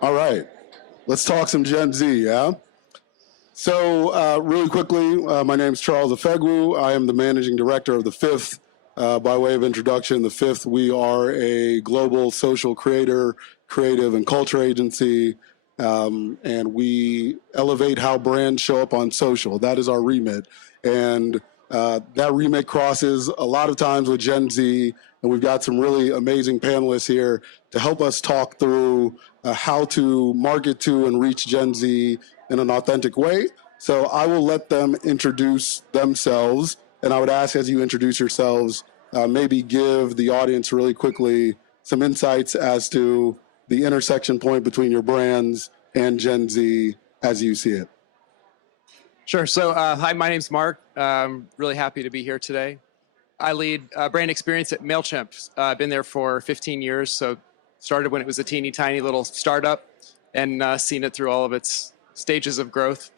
All right, let's talk some Gen Z, yeah? So really quickly, my name is Charles Ifegwu. I am the managing director of The Fifth. By way of introduction, The Fifth, we are a global social creator, creative and culture agency, and we elevate how brands show up on social. That is our remit. And that remit crosses a lot of times with Gen Z, and we've got some really amazing panelists here to help us talk through how to market to and reach Gen Z in an authentic way. So I will let them introduce themselves, and I would ask, as you introduce yourselves, maybe give the audience really quickly some insights as to the intersection point between your brands and Gen Z as you see it. Sure. So, hi, my name's Mark. I'm really happy to be here today. I lead brand experience at Mailchimp. I've been there for 15 years, so started when it was a teeny tiny little startup and seen it through all of its stages of growth.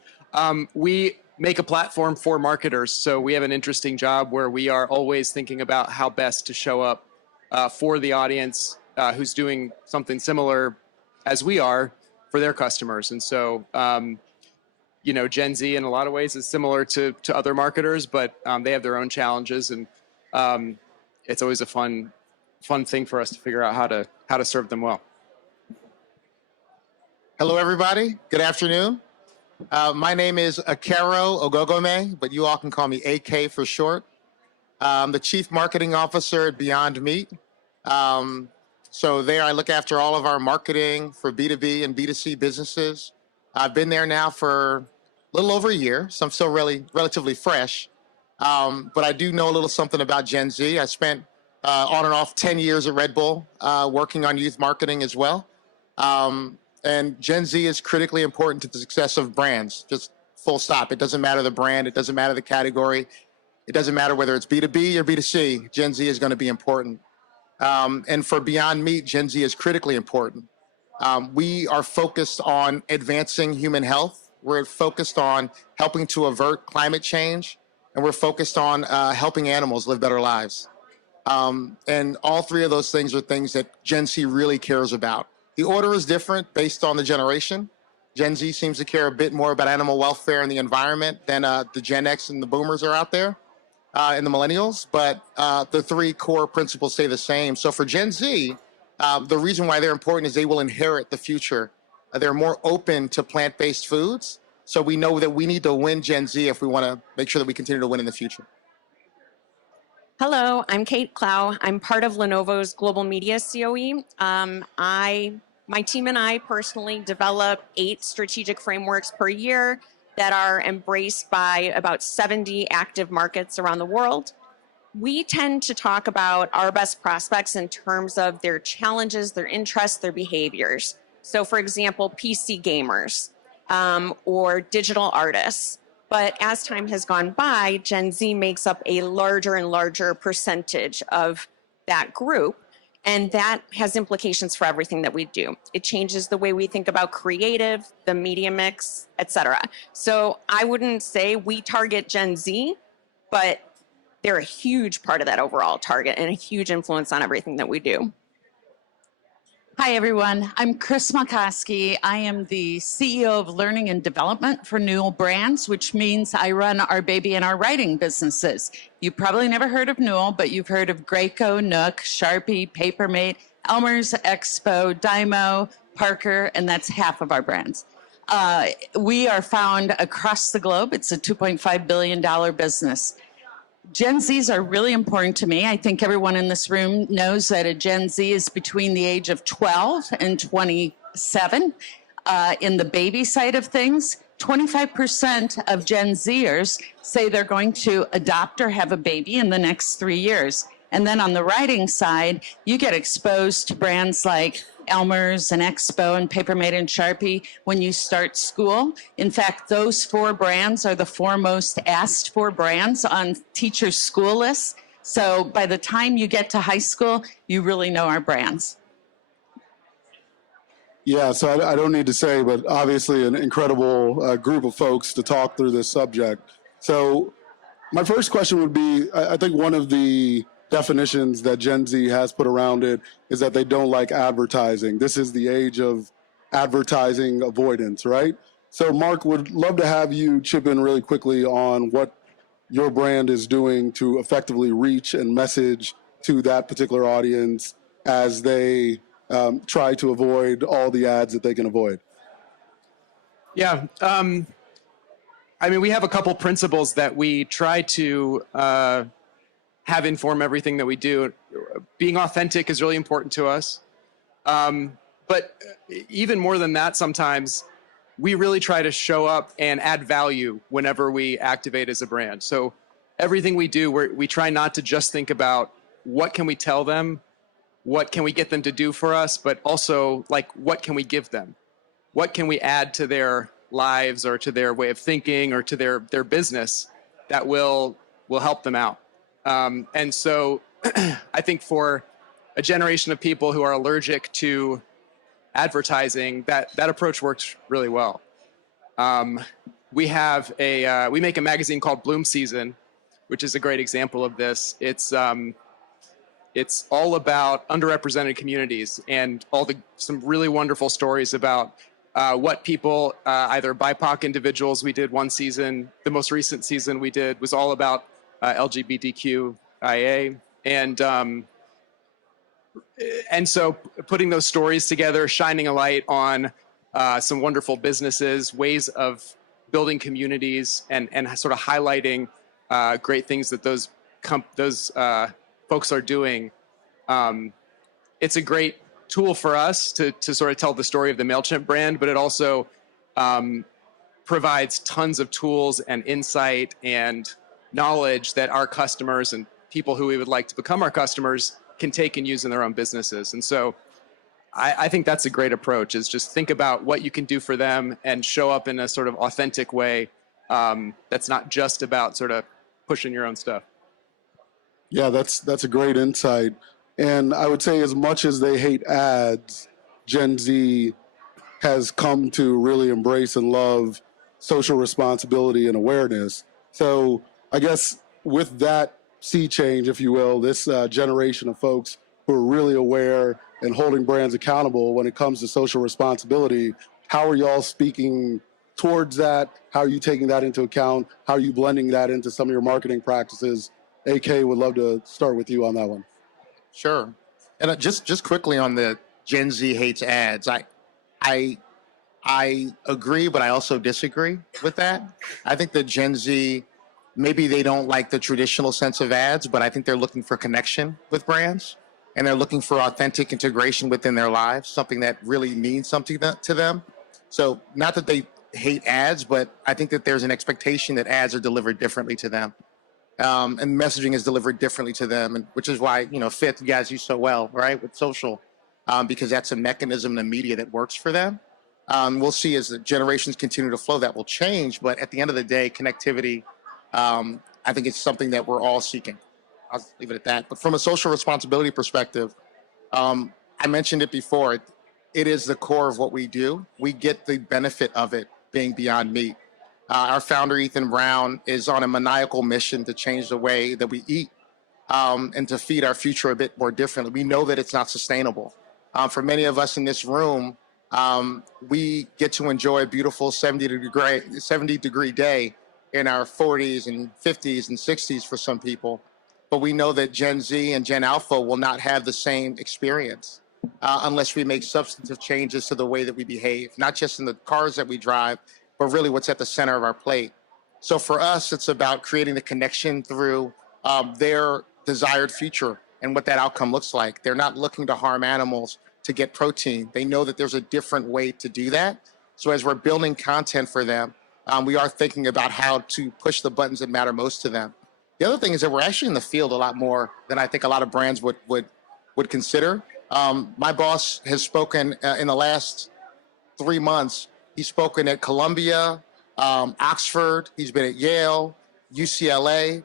We make a platform for marketers, so we have an interesting job where we are always thinking about how best to show up for the audience who's doing something similar as we are for their customers. And so, you know, Gen Z in a lot of ways is similar to other marketers, but they have their own challenges, and it's always a fun thing for us to figure out how to serve them well. Hello, everybody. Good afternoon. My name is Akerho Oghoghomeh, but you all can call me AK for short. I'm the Chief Marketing Officer at Beyond Meat. So there I look after all of our marketing for B2B and B2C businesses. I've been there now for a little over a year, so I'm still relatively fresh. But I do know a little something about Gen Z. I spent on and off 10 years at Red Bull working on youth marketing as well. And Gen Z is critically important to the success of brands, just full stop. It doesn't matter the brand. It doesn't matter the category. It doesn't matter whether it's B2B or B2C. Gen Z is going to be important. And for Beyond Meat, Gen Z is critically important. We are focused on advancing human health. We're focused on helping to avert climate change. And we're focused on helping animals live better lives. And all three of those things are things that Gen Z really cares about. The order is different based on the generation. Gen Z seems to care a bit more about animal welfare and the environment than the Gen X and the boomers are out there, and the millennials, but the three core principles stay the same. So for Gen Z, the reason why they're important is they will inherit the future. They're more open to plant-based foods. So we know that we need to win Gen Z if we want to make sure that we continue to win in the future. Hello, I'm Kate Clough. I'm part of Lenovo's Global Media COE. My team and I personally develop 8 strategic frameworks per year that are embraced by about 70 active markets around the world. We tend to talk about our best prospects in terms of their challenges, their interests, their behaviors. So for example, PC gamers or digital artists. But as time has gone by, Gen Z makes up a larger and larger percentage of that group. And that has implications for everything that we do. It changes the way we think about creative, the media mix, et cetera. So I wouldn't say we target Gen Z, but they're a huge part of that overall target and a huge influence on everything that we do. Hi, everyone. I'm Kris Malkoski. I am the CEO of Learning and Development for Newell Brands, which means I run our baby and our writing businesses. You probably never heard of Newell, but you've heard of Graco, Nook, Sharpie, Papermate, Elmer's, Expo, Dymo, Parker, and that's half of our brands. We are found across the globe. It's a $2.5 billion business. Gen Zs are really important to me. I think everyone in this room knows that a Gen Z is between the age of 12 and 27. In the baby side of things, 25% of Gen Zers say they're going to adopt or have a baby in the next 3 years. And then on the writing side, you get exposed to brands like Elmer's and Expo and Papermate and Sharpie when you start school. In fact, those 4 brands are the 4 most asked for brands on teachers' school lists. So by the time you get to high school, you really know our brands. Yeah, so I don't need to say, but obviously an incredible group of folks to talk through this subject. So my first question would be, I think one of the definitions that Gen Z has put around it is that they don't like advertising. This is the age of advertising avoidance, right? So Mark, would love to have you chip in really quickly on what your brand is doing to effectively reach and message to that particular audience as they try to avoid all the ads that they can avoid. Yeah. I mean, we have a couple principles that we try to have inform everything that we do. Being authentic is really important to us. But even more than that, sometimes we really try to show up and add value whenever we activate as a brand. So everything we do, we try not to just think about what can we tell them, what can we get them to do for us, but also like what can we give them? What can we add to their lives or to their way of thinking or to their business that will help them out? And so I think for a generation of people who are allergic to advertising, that approach works really well. We make a magazine called Bloom Season, which is a great example of this. It's all about underrepresented communities and some really wonderful stories about what people, either BIPOC individuals. We did one season. The most recent season we did was all about LGBTQIA, and so putting those stories together, shining a light on some wonderful businesses, ways of building communities, and sort of highlighting great things that those folks are doing. It's a great tool for us to sort of tell the story of the Mailchimp brand, but it also provides tons of tools and insight and knowledge that our customers and people who we would like to become our customers can take and use in their own businesses. And so I think that's a great approach, is just think about what you can do for them and show up in a sort of authentic way that's not just about sort of pushing your own stuff. Yeah, that's a great insight. And I would say as much as they hate ads, Gen Z has come to really embrace and love social responsibility and awareness. So I guess with that sea change, if you will, this generation of folks who are really aware and holding brands accountable when it comes to social responsibility, how are y'all speaking towards that? How are you taking that into account? How are you blending that into some of your marketing practices? AK, would love to start with you on that one. Sure. And just quickly on the Gen Z hates ads, I agree, but I also disagree with that. I think that Gen Z, maybe they don't like the traditional sense of ads, but I think they're looking for connection with brands, and they're looking for authentic integration within their lives, something that really means something to them. So not that they hate ads, but I think that there's an expectation that ads are delivered differently to them. And messaging is delivered differently to them, and which is why, Fifth, you guys do so well, right, with social, because that's a mechanism in the media that works for them. We'll see as the generations continue to flow, that will change, but at the end of the day, connectivity, I think it's something that we're all seeking. I'll leave it at that. But from a social responsibility perspective, I mentioned it before, it is the core of what we do. We get the benefit of it being Beyond Meat. Our founder, Ethan Brown, is on a maniacal mission to change the way that we eat and to feed our future a bit more differently. We know that it's not sustainable. For many of us in this room, we get to enjoy a beautiful 70-degree day in our 40s and 50s and 60s for some people. But we know that Gen Z and Gen Alpha will not have the same experience unless we make substantive changes to the way that we behave, not just in the cars that we drive, but really what's at the center of our plate. So for us, it's about creating the connection through their desired future and what that outcome looks like. They're not looking to harm animals to get protein. They know that there's a different way to do that. So as we're building content for them, we are thinking about how to push the buttons that matter most to them. The other thing is that we're actually in the field a lot more than I think a lot of brands would consider. My boss has spoken in the last 3 months. He's spoken at Columbia, Oxford. He's been at Yale, UCLA.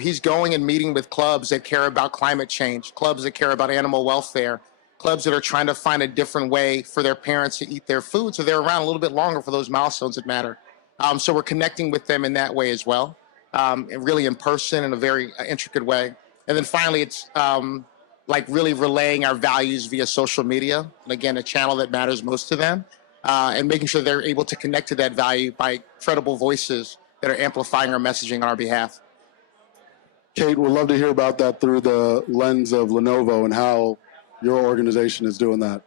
He's going and meeting with clubs that care about climate change, clubs that care about animal welfare, clubs that are trying to find a different way for their parents to eat their food so they're around a little bit longer for those milestones that matter. So we're connecting with them in that way as well, really in person in a very intricate way. And then finally, it's like really relaying our values via social media. And again, a channel that matters most to them, and making sure they're able to connect to that value by credible voices that are amplifying our messaging on our behalf. Kate, we'd love to hear about that through the lens of Lenovo and how your organization is doing that.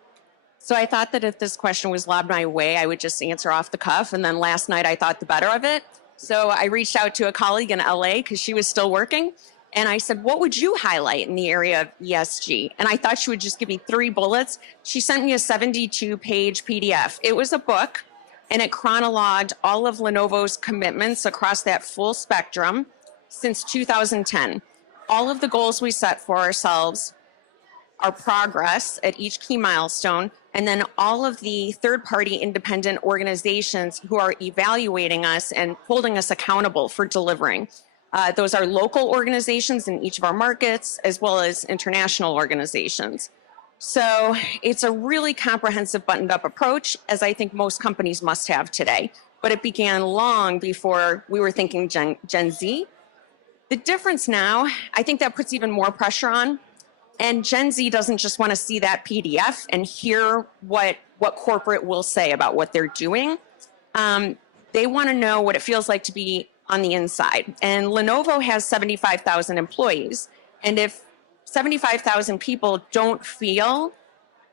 So I thought that if this question was lobbed my way, I would just answer off the cuff. And then last night I thought the better of it. So I reached out to a colleague in LA because she was still working. And I said, what would you highlight in the area of ESG? And I thought she would just give me 3 bullets. She sent me a 72-page PDF. It was a book, and it chronologued all of Lenovo's commitments across that full spectrum since 2010. All of the goals we set for ourselves, our progress at each key milestone, and then all of the third-party independent organizations who are evaluating us and holding us accountable for delivering. Those are local organizations in each of our markets, as well as international organizations. So it's a really comprehensive buttoned-up approach, as I think most companies must have today. But it began long before we were thinking Gen Z. The difference now, I think that puts even more pressure on. And Gen Z doesn't just want to see that PDF and hear what corporate will say about what they're doing. They want to know what it feels like to be on the inside. And Lenovo has 75,000 employees. And if 75,000 people don't feel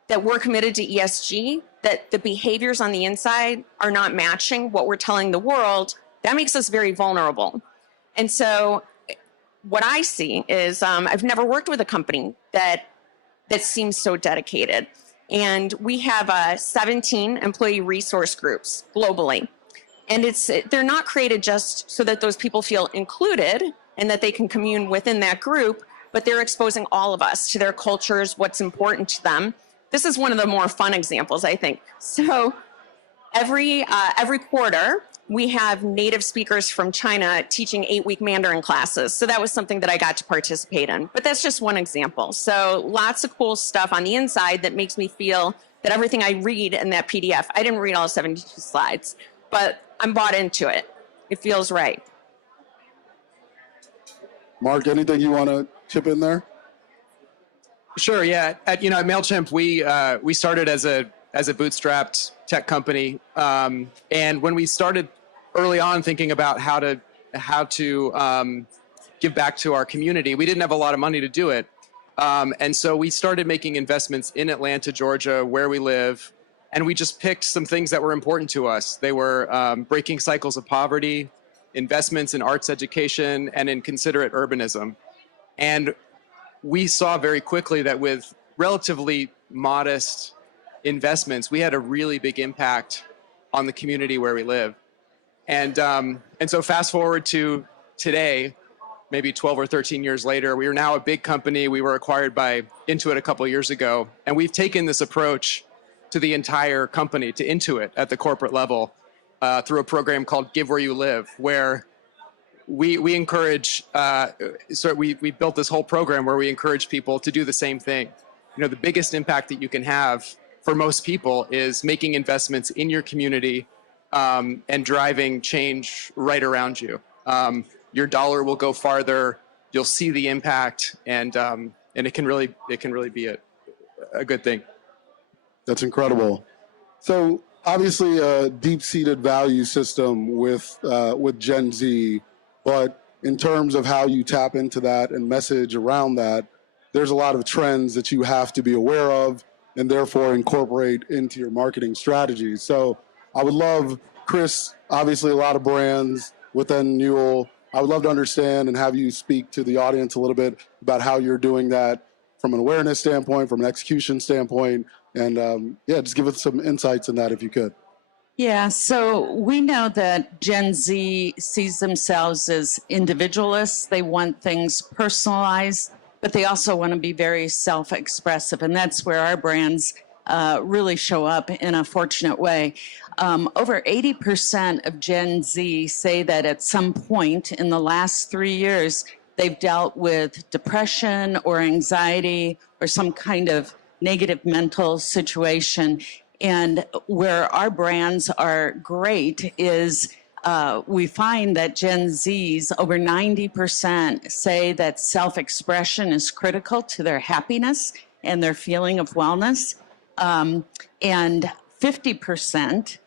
that we're committed to ESG, that the behaviors on the inside are not matching what we're telling the world, that makes us very vulnerable. And so what I see is I've never worked with a company that seems so dedicated. And we have 17 employee resource groups globally. And they're not created just so that those people feel included and that they can commune within that group, but they're exposing all of us to their cultures, what's important to them. This is one of the more fun examples, I think. So every quarter, we have native speakers from China teaching 8-week Mandarin classes. So that was something that I got to participate in. But that's just one example. So lots of cool stuff on the inside that makes me feel that everything I read in that PDF, I didn't read all 72 slides, but I'm bought into it. It feels right. Mark, anything you want to chip in there? Sure. Yeah. At Mailchimp, we started as a bootstrapped tech company, and when we started early on thinking about how to give back to our community, we didn't have a lot of money to do it, and so we started making investments in Atlanta, Georgia, where we live, and we just picked some things that were important to us. They were breaking cycles of poverty, investments in arts education, and in considerate urbanism, and we saw very quickly that with relatively modest investments, we had a really big impact on the community where we live. And so fast forward to today, maybe 12 or 13 years later, we are now a big company. We were acquired by Intuit a couple of years ago. And we've taken this approach to the entire company, to Intuit at the corporate level, through a program called Give Where You Live, where we encourage, we built this whole program where we encourage people to do the same thing. The biggest impact that you can have for most people is making investments in your community and driving change right around you. Your dollar will go farther. You'll see the impact, and it can really be a good thing. That's incredible. So obviously a deep-seated value system with Gen Z, but in terms of how you tap into that and message around that, there's a lot of trends that you have to be aware of and therefore incorporate into your marketing strategies. So I would love, Kris, obviously a lot of brands within Newell. I would love to understand and have you speak to the audience a little bit about how you're doing that from an awareness standpoint, from an execution standpoint, and just give us some insights in that if you could. Yeah, so we know that Gen Z sees themselves as individualists. They want things personalized, but they also want to be very self-expressive. And that's where our brands really show up in a fortunate way. Over 80% of Gen Z say that at some point in the last 3 years, they've dealt with depression or anxiety or some kind of negative mental situation. And where our brands are great is we find that Gen Zs, over 90%, say that self-expression is critical to their happiness and their feeling of wellness. And 50%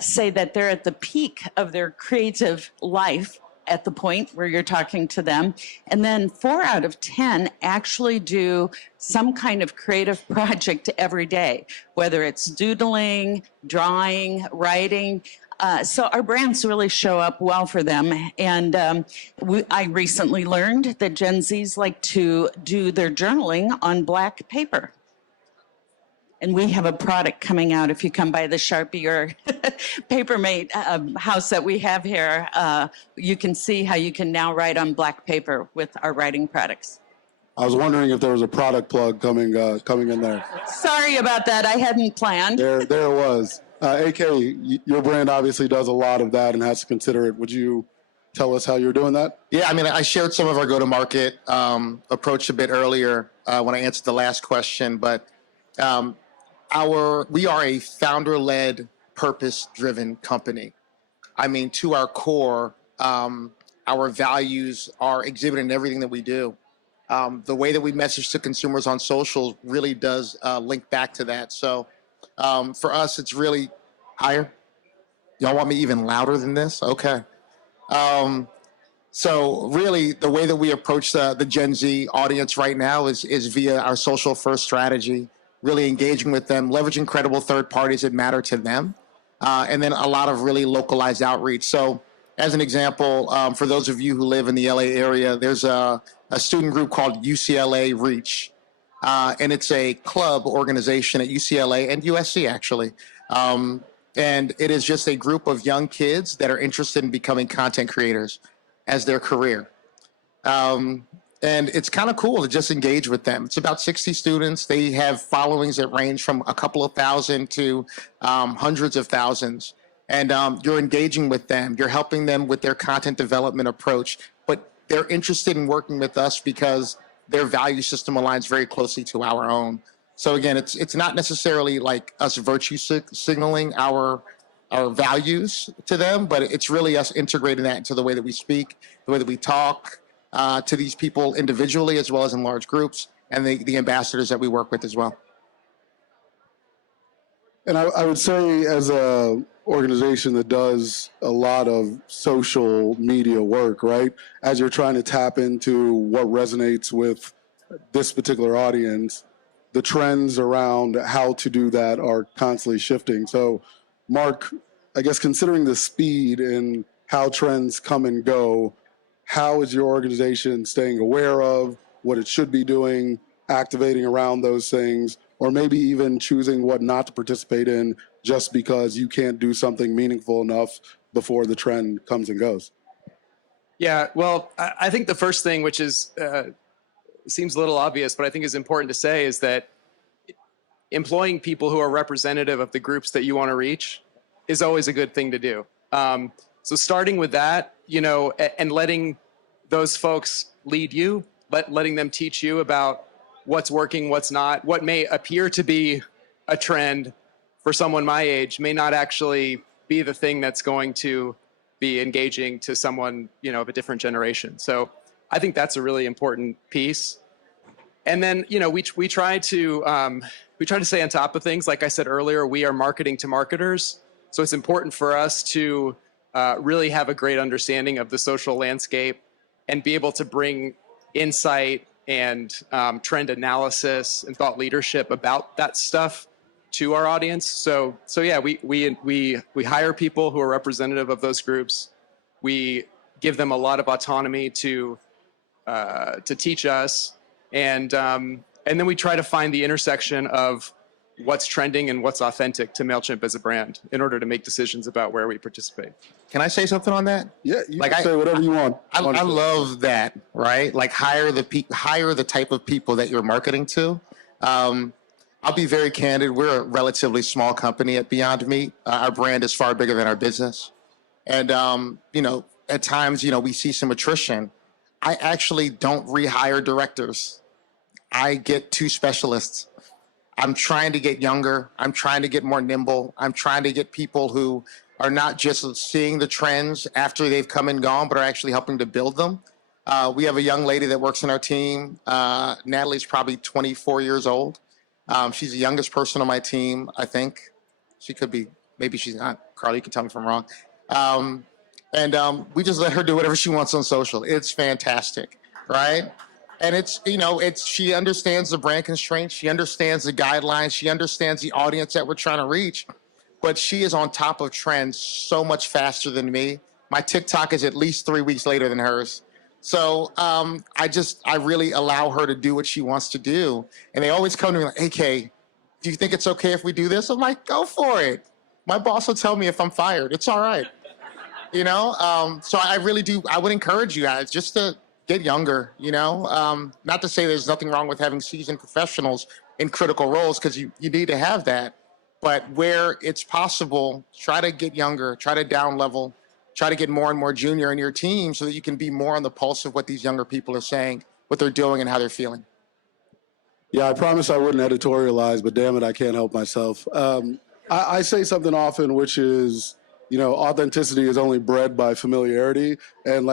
say that they're at the peak of their creative life at the point where you're talking to them. And then 4 out of 10 actually do some kind of creative project every day, whether it's doodling, drawing, writing. So our brands really show up well for them. And I recently learned that Gen Zs like to do their journaling on black paper. And we have a product coming out. If you come by the Sharpie or Papermate house that we have here, you can see how you can now write on black paper with our writing products. I was wondering if there was a product plug coming in there. Sorry about that. I hadn't planned. There it was. AK, your brand obviously does a lot of that and has to consider it. Would you tell us how you're doing that? Yeah, I mean, I shared some of our go-to-market approach a bit earlier when I answered the last question, but we are a founder-led, purpose-driven company. I mean, to our core, our values are exhibited in everything that we do. The way that we message to consumers on social really does link back to that. So for us, it's really higher. Y'all want me even louder than this? Okay. So really, the way that we approach the Gen Z audience right now is via our social-first strategy, really engaging with them, leveraging credible third parties that matter to them, and then a lot of really localized outreach. So as an example, for those of you who live in the LA area, there's a student group called UCLA Reach, and it's a club organization at UCLA and USC, actually. And it is just a group of young kids that are interested in becoming content creators as their career. And it's kind of cool to just engage with them. It's about 60 students. They have followings that range from a couple of thousand to hundreds of thousands. And you're engaging with them. You're helping them with their content development approach. But they're interested in working with us because their value system aligns very closely to our own. So again, it's not necessarily like us virtue signaling our values to them, but it's really us integrating that into the way that we speak, the way that we talk, to these people individually as well as in large groups, and the ambassadors that we work with as well. And I would say, as a organization that does a lot of social media work, right, as you're trying to tap into what resonates with this particular audience, the trends around how to do that are constantly shifting. So, Mark, I guess considering the speed and how trends come and go, how is your organization staying aware of what it should be doing, activating around those things, or maybe even choosing what not to participate in just because you can't do something meaningful enough before the trend comes and goes? Yeah, well, I think the first thing, which is seems a little obvious, but I think is important to say, is that employing people who are representative of the groups that you want to reach is always a good thing to do. So starting with that, and letting those folks lead you, letting them teach you about what's working, what's not, what may appear to be a trend for someone my age may not actually be the thing that's going to be engaging to someone, of a different generation. So I think that's a really important piece. And then, we try to stay on top of things. Like I said earlier, we are marketing to marketers. So it's important for us to really have a great understanding of the social landscape and be able to bring insight and trend analysis and thought leadership about that stuff to our audience. So yeah, we hire people who are representative of those groups. We give them a lot of autonomy to teach us, and then we try to find the intersection of what's trending and what's authentic to Mailchimp as a brand in order to make decisions about where we participate. Can I say something on that? Yeah, you can say whatever you want. I love that, right? Like hire the type of people that you're marketing to. I'll be very candid. We're a relatively small company at Beyond Meat. Our brand is far bigger than our business. And, at times, we see some attrition. I actually don't rehire directors. I get 2 specialists. I'm trying to get younger. I'm trying to get more nimble. I'm trying to get people who are not just seeing the trends after they've come and gone, but are actually helping to build them. We have a young lady that works on our team. Natalie's probably 24 years old. She's the youngest person on my team, I think. She could be, maybe she's not. Carly, you can tell me if I'm wrong. We just let her do whatever she wants on social. It's fantastic, right? And it's, she understands the brand constraints. She understands the guidelines. She understands the audience that we're trying to reach. But she is on top of trends so much faster than me. My TikTok is at least 3 weeks later than hers. So I really allow her to do what she wants to do. And they always come to me like, hey, Kay, do you think it's okay if we do this? I'm like, go for it. My boss will tell me if I'm fired. It's all right. So I really do. I would encourage you guys just to get younger, not to say there's nothing wrong with having seasoned professionals in critical roles, because you need to have that. But where it's possible, try to get younger, try to down level, try to get more and more junior in your team so that you can be more on the pulse of what these younger people are saying, what they're doing, and how they're feeling. Yeah, I promise I wouldn't editorialize, but damn it, I can't help myself. I say something often, which is, authenticity is only bred by familiarity. And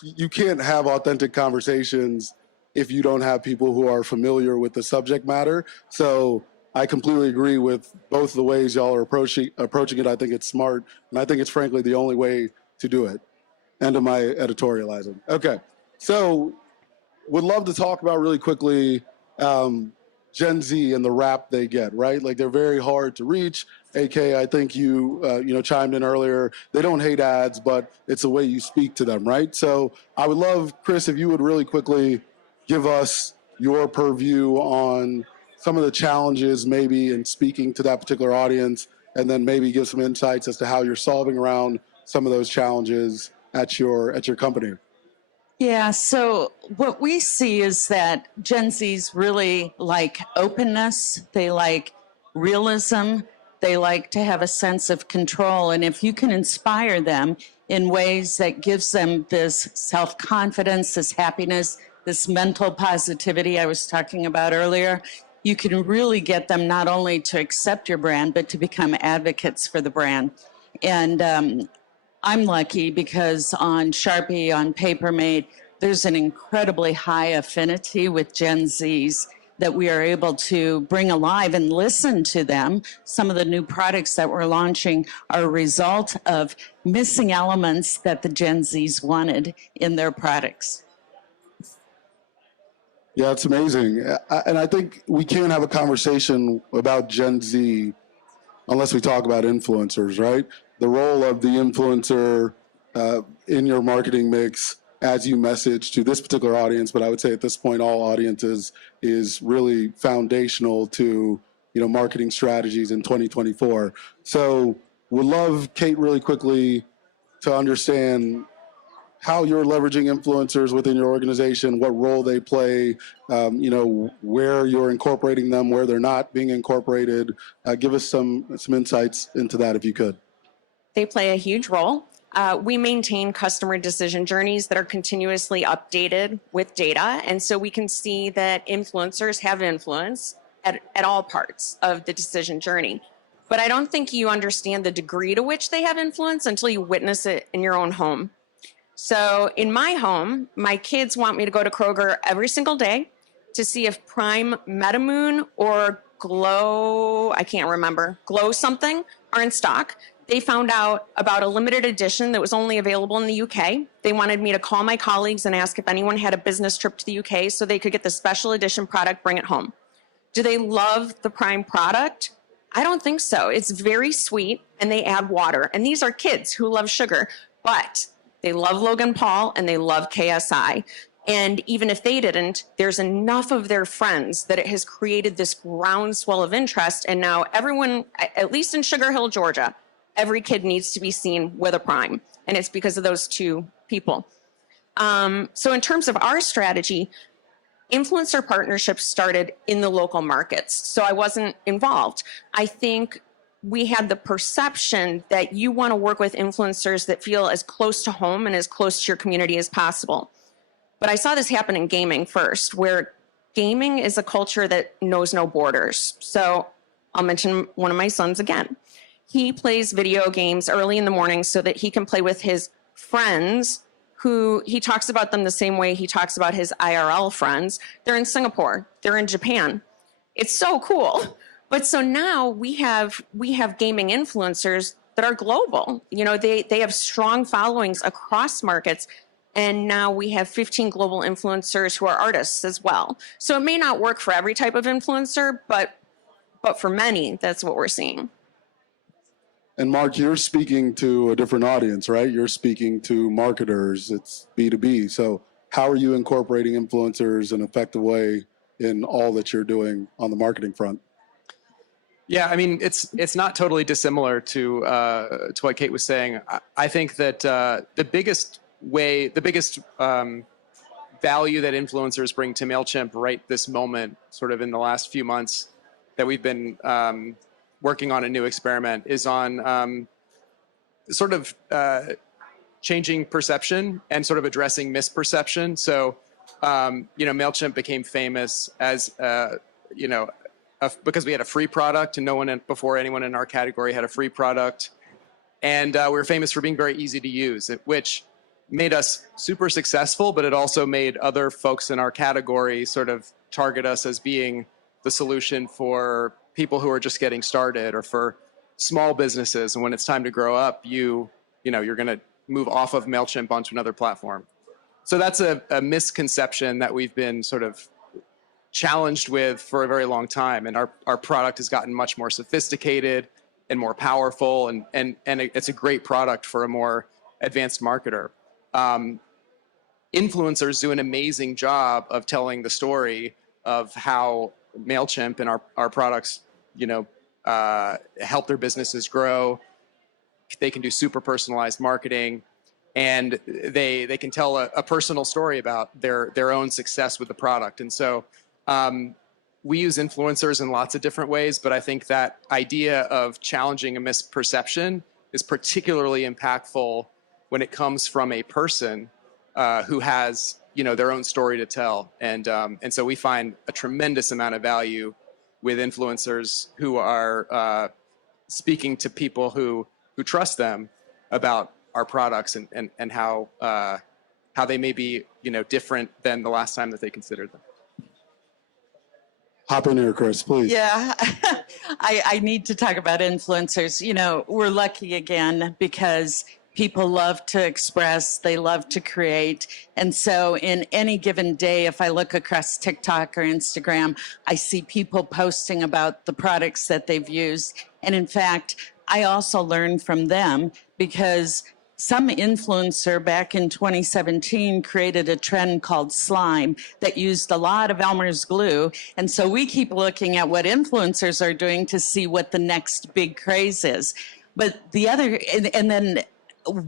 you can't have authentic conversations if you don't have people who are familiar with the subject matter. So I completely agree with both the ways y'all are approaching it. I think it's smart, and I think it's frankly the only way to do it. End of my editorializing. Okay, so would love to talk about really quickly Gen Z and the rap they get, right? They're very hard to reach. AK, I think you chimed in earlier. They don't hate ads, but it's the way you speak to them, right? So I would love, Kris, if you would really quickly give us your purview on some of the challenges maybe in speaking to that particular audience, and then maybe give some insights as to how you're solving around some of those challenges at your company. Yeah, so what we see is that Gen Zs really like openness, they like realism, they like to have a sense of control. And if you can inspire them in ways that gives them this self-confidence, this happiness, this mental positivity I was talking about earlier, you can really get them not only to accept your brand, but to become advocates for the brand. And I'm lucky because on Sharpie, on Papermate, there's an incredibly high affinity with Gen Zs that we are able to bring alive and listen to them. Some of the new products that we're launching are a result of missing elements that the Gen Zs wanted in their products. Yeah, it's amazing. And I think we can't have a conversation about Gen Z unless we talk about influencers, right? The role of the influencer in your marketing mix as you message to this particular audience, but I would say at this point, all audiences, is really foundational to marketing strategies in 2024. So would love, Kate, really quickly to understand how you're leveraging influencers within your organization, what role they play, where you're incorporating them, where they're not being incorporated. Give us some insights into that if you could. They play a huge role. We maintain customer decision journeys that are continuously updated with data. And so we can see that influencers have influence at all parts of the decision journey. But I don't think you understand the degree to which they have influence until you witness it in your own home. So in my home, my kids want me to go to Kroger every single day to see if Prime Metamoon or Glow, I can't remember, Glow something are in stock. They found out about a limited edition that was only available in the UK. They wanted me to call my colleagues and ask if anyone had a business trip to the UK so they could get the special edition product, bring it home. Do they love the Prime product? I don't think so. It's very sweet and they add water. And these are kids who love sugar, but they love Logan Paul and they love KSI. And even if they didn't, there's enough of their friends that it has created this groundswell of interest. And now everyone, at least in Sugar Hill, Georgia, every kid needs to be seen with a Prime. And it's because of those two people. So in terms of our strategy, influencer partnerships started in the local markets. So I wasn't involved. I think we had the perception that you want to work with influencers that feel as close to home and as close to your community as possible. But I saw this happen in gaming first, where gaming is a culture that knows no borders. So I'll mention one of my sons again. he plays video games early in the morning so that he can play with his friends who he talks about them the same way he talks about his IRL friends. They're in Singapore, they're in Japan. It's so cool. But so now we have gaming influencers that are global. You know, they have strong followings across markets. And now we have 15 global influencers who are artists as well. So it may not work for every type of influencer, but for many, that's what we're seeing. And Mark, you're speaking to a different audience, right? You're speaking to marketers. It's B2B. So how are you incorporating influencers in an effective way in all that you're doing on the marketing front? Yeah, I mean, it's not totally dissimilar to what Kate was saying. I think that the biggest value that influencers bring to Mailchimp right this moment, sort of in the last few months that we've been working on a new experiment, is on sort of changing perception and sort of addressing misperception. So, Mailchimp became famous as, because we had a free product, and before anyone in our category had a free product. And we were famous for being very easy to use, which made us super successful, but it also made other folks in our category sort of target us as being the solution for people who are just getting started or for small businesses. And when it's time to grow up, you're going to move off of Mailchimp onto another platform. So that's a misconception that we've been sort of challenged with for a very long time. And our product has gotten much more sophisticated and more powerful. And it's a great product for a more advanced marketer. Influencers do an amazing job of telling the story of how Mailchimp and our products, help their businesses grow. They can do super personalized marketing, and they can tell a personal story about their own success with the product. And so we use influencers in lots of different ways, but I think that idea of challenging a misperception is particularly impactful when it comes from a person who has, their own story to tell. And so we find a tremendous amount of value with influencers who are speaking to people who trust them about our products and how they may be, different than the last time that they considered them. Hop in here, Kris, please. Yeah, I need to talk about influencers. We're lucky again because people love to express, they love to create. And so in any given day, if I look across TikTok or Instagram, I see people posting about the products that they've used. And in fact, I also learn from them because some influencer back in 2017 created a trend called slime that used a lot of Elmer's glue. And so we keep looking at what influencers are doing to see what the next big craze is. But and then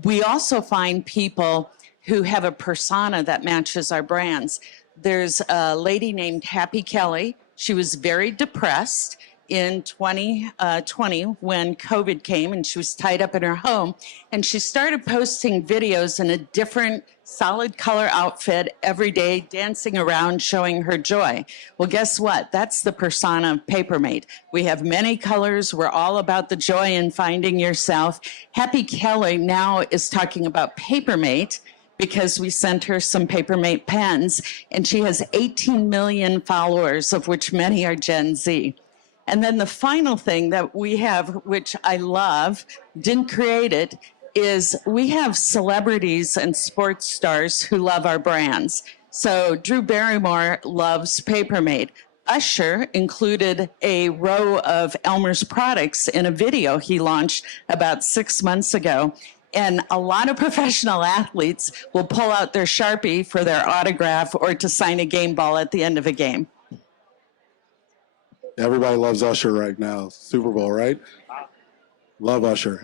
we also find people who have a persona that matches our brands. There's a lady named Happy Kelly. She was very depressed in 2020 when COVID came, and she was tied up in her home. And she started posting videos in a different solid color outfit every day, dancing around, showing her joy. Well, guess what? That's the persona of Papermate. We have many colors. We're all about the joy in finding yourself. Happy Kelly now is talking about Papermate because we sent her some Papermate pens, and she has 18 million followers, of which many are Gen Z. And then the final thing that we have, which I love, didn't create it, is we have celebrities and sports stars who love our brands. So Drew Barrymore loves Papermate. Usher included a row of Elmer's products in a video he launched about 6 months ago. And a lot of professional athletes will pull out their Sharpie for their autograph or to sign a game ball at the end of a game. Everybody loves Usher right now. Super Bowl, right? Love Usher.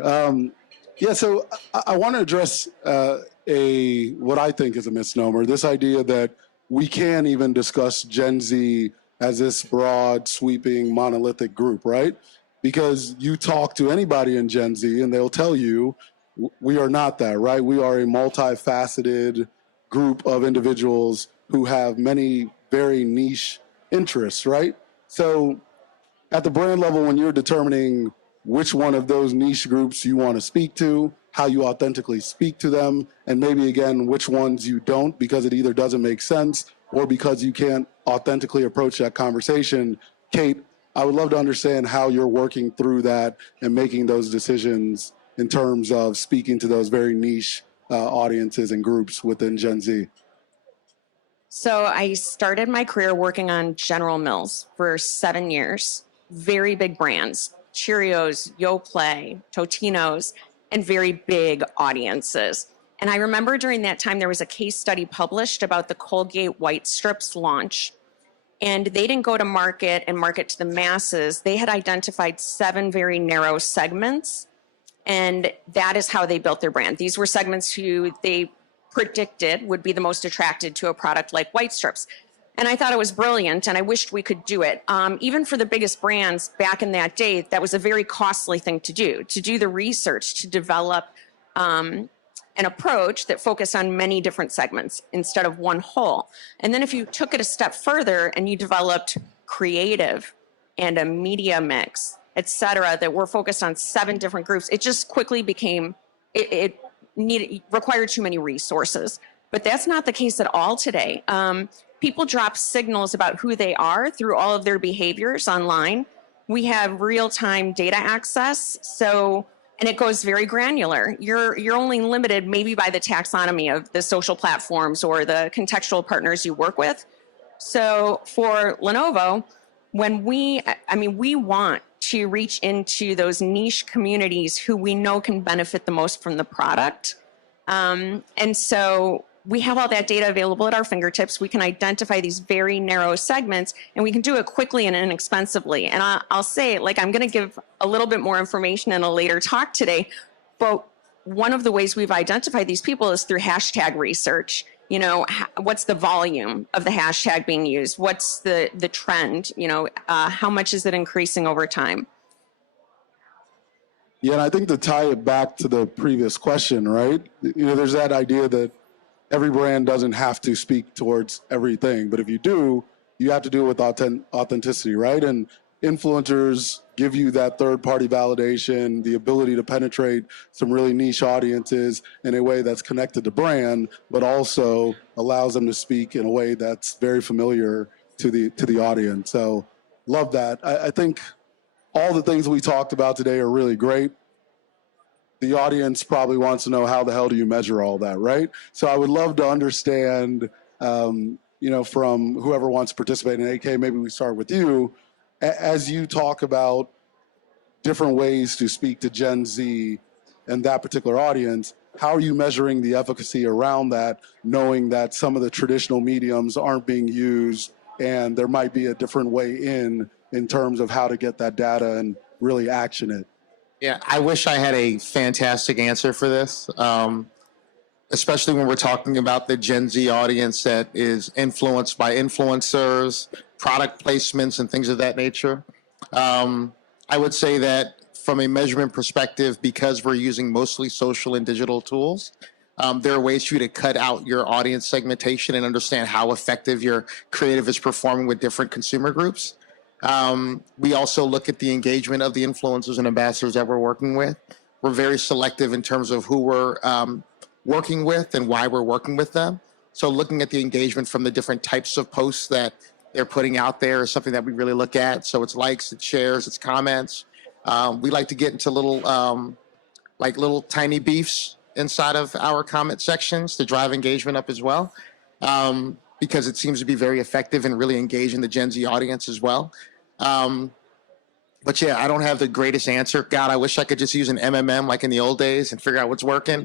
So I want to address what I think is a misnomer, this idea that we can't even discuss Gen Z as this broad, sweeping, monolithic group, right? Because you talk to anybody in Gen Z and they'll tell you we are not that, right? We are a multifaceted group of individuals who have many very niche interests, right? So at the brand level, when you're determining which one of those niche groups you want to speak to, how you authentically speak to them, and maybe again, which ones you don't because it either doesn't make sense or because you can't authentically approach that conversation. Kate, I would love to understand how you're working through that and making those decisions in terms of speaking to those very niche audiences and groups within Gen Z. So I started my career working on General Mills for 7 years. Very big brands, Cheerios, Yoplait, Totino's, and very big audiences. And I remember during that time, there was a case study published about the Colgate White Strips launch. And they didn't go to market and market to the masses. They had identified 7 very narrow segments. And that is how they built their brand. These were segments who they predicted would be the most attracted to a product like White Strips. And I thought it was brilliant, and I wished we could do it. Even for the biggest brands back in that day, that was a very costly thing to do the research, to develop an approach that focused on many different segments instead of one whole. And then if you took it a step further and you developed creative and a media mix, et cetera, that were focused on 7 different groups, it just quickly became, it required too many resources. But that's not the case at all today. People drop signals about who they are through all of their behaviors online. We have real-time data access, and it goes very granular. You're only limited maybe by the taxonomy of the social platforms or the contextual partners you work with. So for Lenovo, we want to reach into those niche communities who we know can benefit the most from the product. And so we have all that data available at our fingertips. We can identify these very narrow segments, and we can do it quickly and inexpensively. And I'll say, I'm going to give a little bit more information in a later talk today, but one of the ways we've identified these people is through hashtag research. What's the volume of the hashtag being used? What's the trend? How much is it increasing over time? Yeah, and I think to tie it back to the previous question, right? There's that idea that every brand doesn't have to speak towards everything, but if you do, you have to do it with authenticity, right? And influencers give you that third-party validation, the ability to penetrate some really niche audiences in a way that's connected to brand, but also allows them to speak in a way that's very familiar to the audience. So love that. I think all the things we talked about today are really great. The audience probably wants to know, how the hell do you measure all that, right? So I would love to understand, from whoever wants to participate in AK, maybe we start with you. As you talk about different ways to speak to Gen Z and that particular audience, how are you measuring the efficacy around that, knowing that some of the traditional mediums aren't being used and there might be a different way in terms of how to get that data and really action it? Yeah, I wish I had a fantastic answer for this, especially when we're talking about the Gen Z audience that is influenced by influencers, product placements, and things of that nature. I would say that from a measurement perspective, because we're using mostly social and digital tools, there are ways for you to cut out your audience segmentation and understand how effective your creative is performing with different consumer groups. We also look at the engagement of the influencers and ambassadors that we're working with. We're very selective in terms of who we're working with and why we're working with them. So looking at the engagement from the different types of posts that they're putting out there is something that we really look at. So it's likes, it's shares, it's comments. We like to get into little tiny beefs inside of our comment sections to drive engagement up as well, because it seems to be very effective and really engaging the Gen Z audience as well. But yeah, I don't have the greatest answer. God, I wish I could just use an MMM like in the old days and figure out what's working.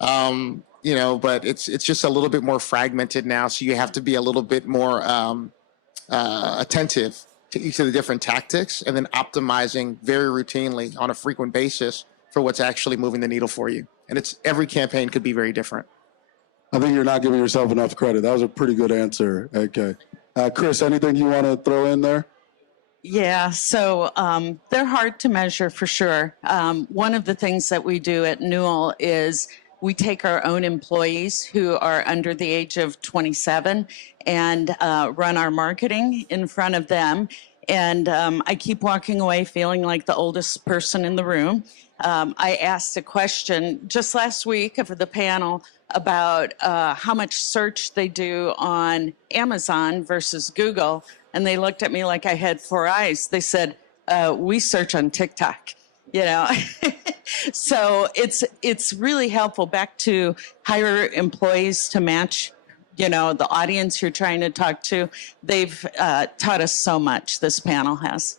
But it's just a little bit more fragmented now, so you have to be a little bit more attentive to each of the different tactics and then optimizing very routinely on a frequent basis for what's actually moving the needle for you. And every campaign could be very different. I think you're not giving yourself enough credit. That was a pretty good answer. Okay. Kris, anything you want to throw in there? Yeah, so they're hard to measure for sure. One of the things that we do at Newell is we take our own employees who are under the age of 27 and run our marketing in front of them. And I keep walking away feeling like the oldest person in the room. I asked a question just last week of the panel about how much search they do on Amazon versus Google. And they looked at me like I had four eyes. They said, we search on TikTok, you know. So it's really helpful. Back to hire employees to match, you know, the audience you're trying to talk to. They've taught us so much, this panel has.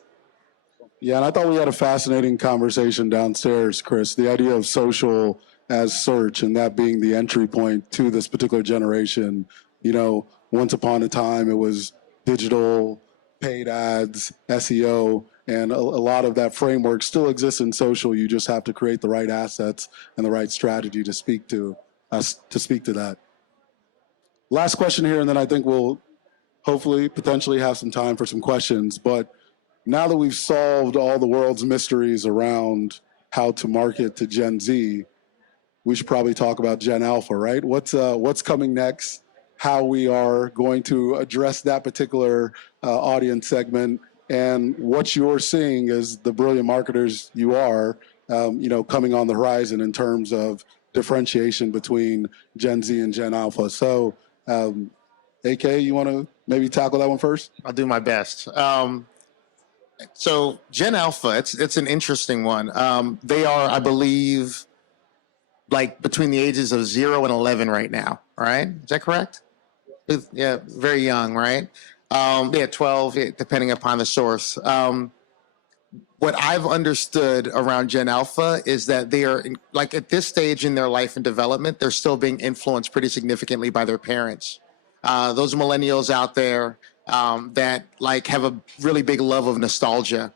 Yeah, and I thought we had a fascinating conversation downstairs, Kris. The idea of social as search and that being the entry point to this particular generation. You know, once upon a time, it was digital, paid ads, SEO, and a lot of that framework still exists in social. You just have to create the right assets and the right strategy to speak to that. Last question here, and then I think we'll hopefully potentially have some time for some questions. But now that we've solved all the world's mysteries around how to market to Gen Z, we should probably talk about Gen Alpha, right? What's coming next, how we are going to address that particular audience segment, and what you're seeing as the brilliant marketers you are, coming on the horizon in terms of differentiation between Gen Z and Gen Alpha. So, AK, you want to maybe tackle that one first? I'll do my best. So Gen Alpha, it's an interesting one. They are, I believe, like between the ages of 0 and 11 right now, right? Is that correct? Yeah, very young, right? 12, depending upon the source. What I've understood around Gen Alpha is that they are, like at this stage in their life and development, they're still being influenced pretty significantly by their parents. Those millennials out there that like have a really big love of nostalgia.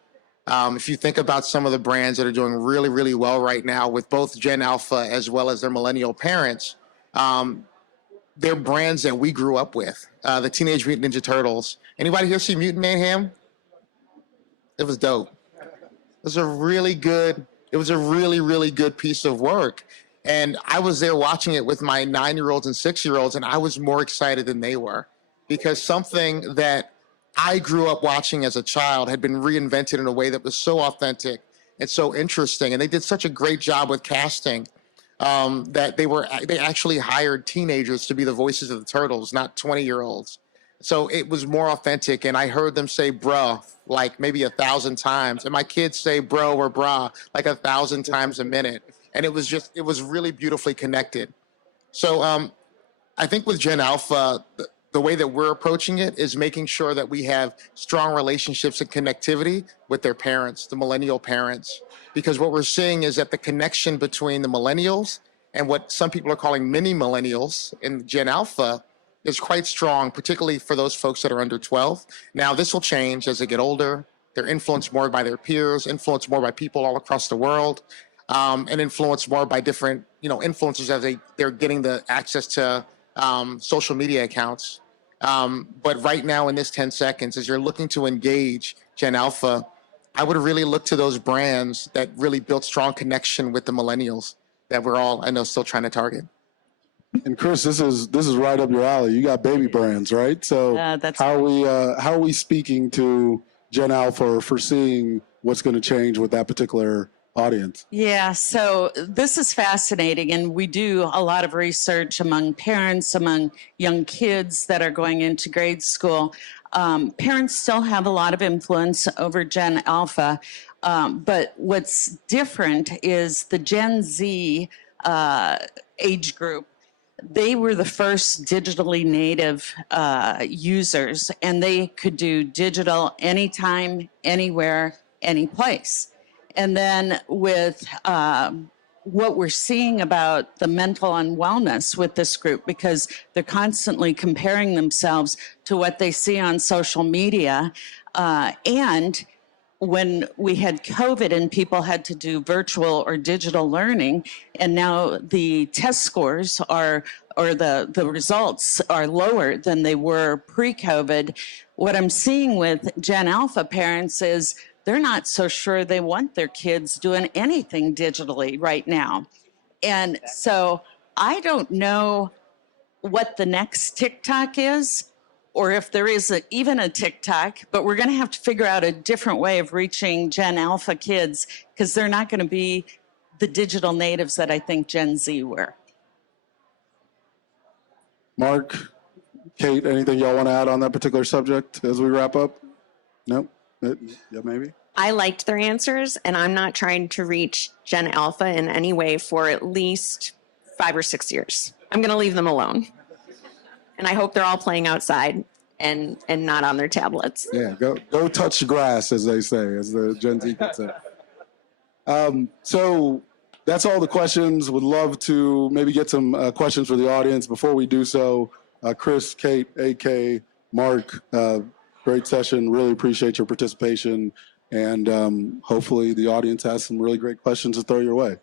If you think about some of the brands that are doing really, really well right now with both Gen Alpha as well as their millennial parents, they're brands that we grew up with. The Teenage Mutant Ninja Turtles. Anybody here see Mutant Mayhem? It was dope. It was a really, really good piece of work. And I was there watching it with my 9-year-olds and 6-year-olds, and I was more excited than they were because something that I grew up watching as a child had been reinvented in a way that was so authentic and so interesting. And they did such a great job with casting that they actually hired teenagers to be the voices of the Turtles, not 20-year-olds. So it was more authentic, and I heard them say bruh like maybe 1,000 times, and my kids say bro or brah like 1,000 times a minute. And it was really beautifully connected. So I think with Gen Alpha, the way that we're approaching it is making sure that we have strong relationships and connectivity with their parents, the millennial parents, because what we're seeing is that the connection between the millennials and what some people are calling mini millennials in Gen Alpha is quite strong, particularly for those folks that are under 12. Now, this will change as they get older. They're influenced more by their peers, influenced more by people all across the world, and influenced more by different, influencers as they're getting the access to social media accounts. But right now in this 10 seconds, as you're looking to engage Gen Alpha, I would really look to those brands that really built strong connection with the millennials that we're all, I know, still trying to target. And Kris, this is right up your alley. You got baby brands, right? So how are we speaking to Gen Alpha or foreseeing what's going to change with that particular audience? Yeah, so this is fascinating, and we do a lot of research among parents, among young kids that are going into grade school. Parents still have a lot of influence over Gen Alpha, but what's different is the Gen Z age group. They were the first digitally native users, and they could do digital anytime, anywhere, any place. And then with what we're seeing about the mental unwellness with this group, because they're constantly comparing themselves to what they see on social media. And when we had COVID and people had to do virtual or digital learning, and now the test scores are, or the results are lower than they were pre-COVID, what I'm seeing with Gen Alpha parents is they're not so sure they want their kids doing anything digitally right now. And so I don't know what the next TikTok is, or if there is even a TikTok, but we're going to have to figure out a different way of reaching Gen Alpha kids because they're not going to be the digital natives that I think Gen Z were. Mark, Kate, anything y'all want to add on that particular subject as we wrap up? No? Yeah, maybe? I liked their answers, and I'm not trying to reach Gen Alpha in any way for at least 5 or 6 years. I'm going to leave them alone. And I hope they're all playing outside and not on their tablets. Yeah, go touch the grass, as they say, as the Gen Z kids say. So that's all the questions. Would love to maybe get some questions for the audience. Before we do so, Kris, Kate, AK, Mark, great session. Really appreciate your participation. And hopefully the audience has some really great questions to throw your way.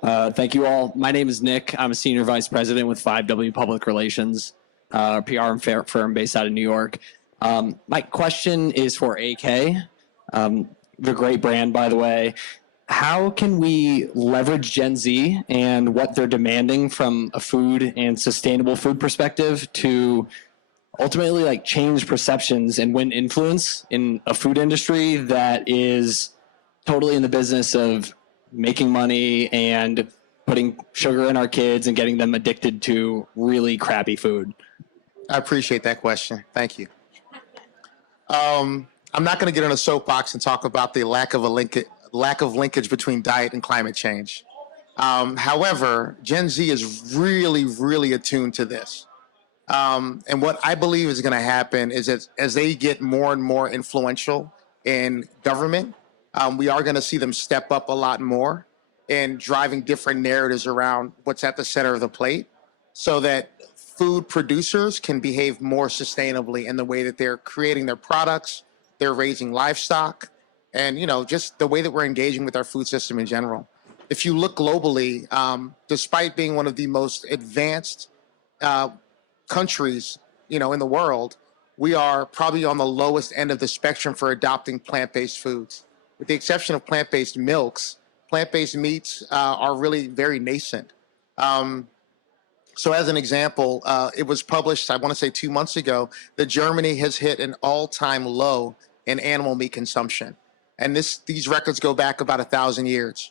Thank you all. My name is Nick. I'm a senior vice president with 5W Public Relations, PR firm based out of New York. My question is for AK, the great brand, by the way. How can we leverage Gen Z and what they're demanding from a food and sustainable food perspective to ultimately like change perceptions and win influence in a food industry that is totally in the business of making money and putting sugar in our kids and getting them addicted to really crappy food? I appreciate that question. Thank you. I'm not going to get on a soapbox and talk about the lack of linkage between diet and climate change. However, Gen Z is really, really attuned to this. And what I believe is going to happen is that as they get more and more influential in government, we are going to see them step up a lot more in driving different narratives around what's at the center of the plate so that food producers can behave more sustainably in the way that they're creating their products, they're raising livestock, and, you know, just the way that we're engaging with our food system in general. If you look globally, despite being one of the most advanced countries, you know, in the world, we are probably on the lowest end of the spectrum for adopting plant-based foods. With the exception of plant-based milks, plant-based meats are really very nascent. So as an example, it was published, I want to say 2 months ago, that Germany has hit an all-time low in animal meat consumption. And these records go back about 1,000 years.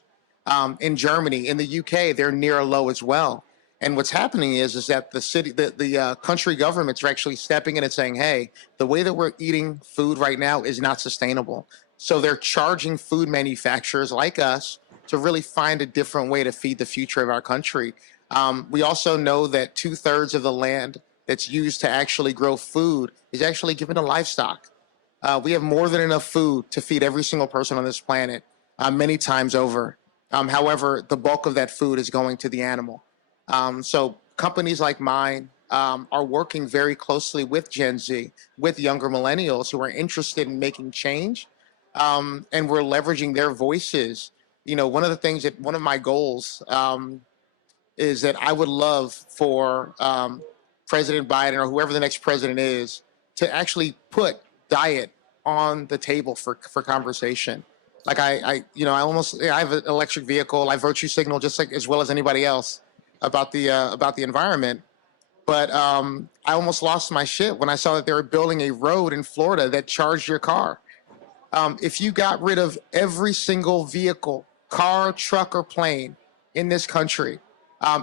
In Germany, in the UK, they're near a low as well. And what's happening is that the country governments are actually stepping in and saying, hey, the way that we're eating food right now is not sustainable. So they're charging food manufacturers like us to really find a different way to feed the future of our country. We also know that 2/3 of the land that's used to actually grow food is actually given to livestock. We have more than enough food to feed every single person on this planet many times over. However, the bulk of that food is going to the animal. So companies like mine are working very closely with Gen Z, with younger millennials who are interested in making change, and we're leveraging their voices. You know, one of my goals is that I would love for President Biden or whoever the next president is to actually put diet on the table for conversation. Like I have an electric vehicle. I virtue signal just like as well as anybody else about the environment. But I almost lost my shit when I saw that they were building a road in Florida that charged your car. If you got rid of every single vehicle, car, truck, or plane in this country,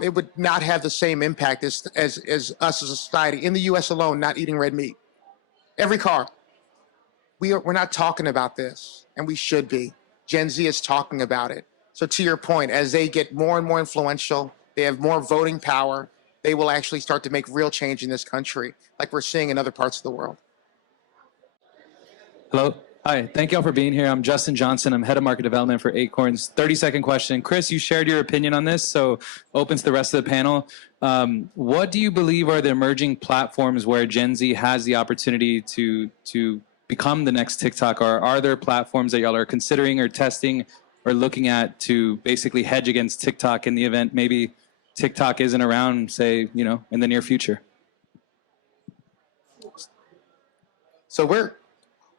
it would not have the same impact as us as a society. In the U.S. alone, not eating red meat. Every car. We're not talking about this, and we should be. Gen Z is talking about it. So to your point, as they get more and more influential, they have more voting power, they will actually start to make real change in this country, like we're seeing in other parts of the world. Hello. Hi. Thank you all for being here. I'm Justin Johnson. I'm head of market development for Acorns. 30-second question. Kris, you shared your opinion on this, so open to the rest of the panel. What do you believe are the emerging platforms where Gen Z has the opportunity to become the next TikTok? Or are there platforms that y'all are considering or testing or looking at to basically hedge against TikTok in the event maybe TikTok isn't around, say, you know, in the near future? So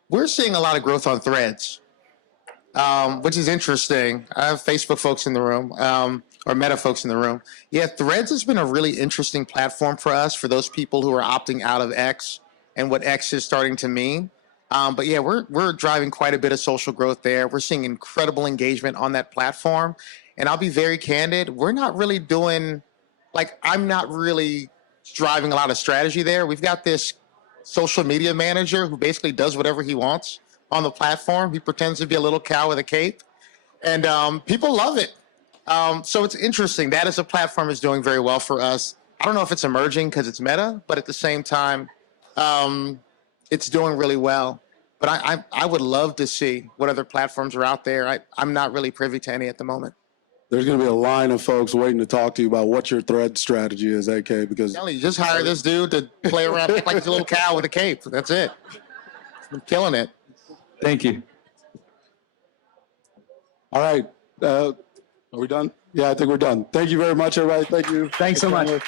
we're seeing a lot of growth on Threads, which is interesting. I have Facebook folks in the room. or Meta folks in the room. Yeah, Threads has been a really interesting platform for us, for those people who are opting out of X and what X is starting to mean. But yeah, we're driving quite a bit of social growth there. We're seeing incredible engagement on that platform. And I'll be very candid, we're not really doing, like, I'm not really driving a lot of strategy there. We've got this social media manager who basically does whatever he wants on the platform. He pretends to be a little cow with a cape, and people love it. So it's interesting. That as a platform is doing very well for us. I don't know if it's emerging because it's Meta, but at the same time, it's doing really well. But I would love to see what other platforms are out there. I'm not really privy to any at the moment. There's going to be a line of folks waiting to talk to you about what your Thread strategy is, AK, because You just hire this dude to play around like he's a little cow with a cape. That's it. I'm killing it. Thank you. all right. Are we done? Yeah, I think we're done. Thank you very much, everybody. Thank you. Thanks so much. Kindly.